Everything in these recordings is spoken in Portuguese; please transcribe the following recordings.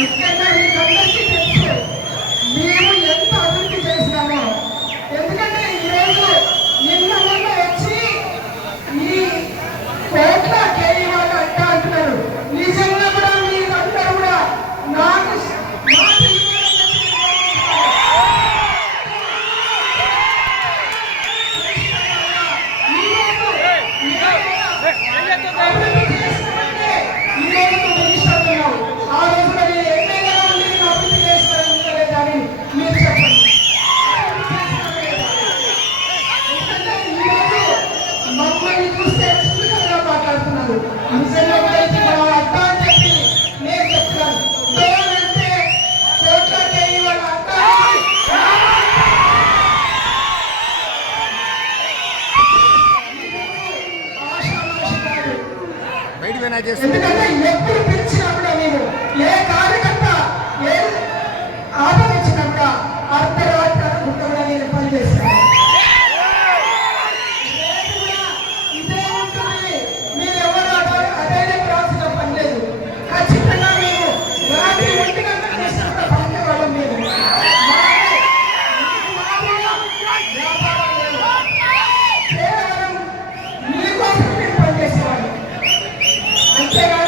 ఇక్కడ మీకు అందరికీ తెలుసు మేము and I just ಅಂತೆಗಳ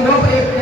Europa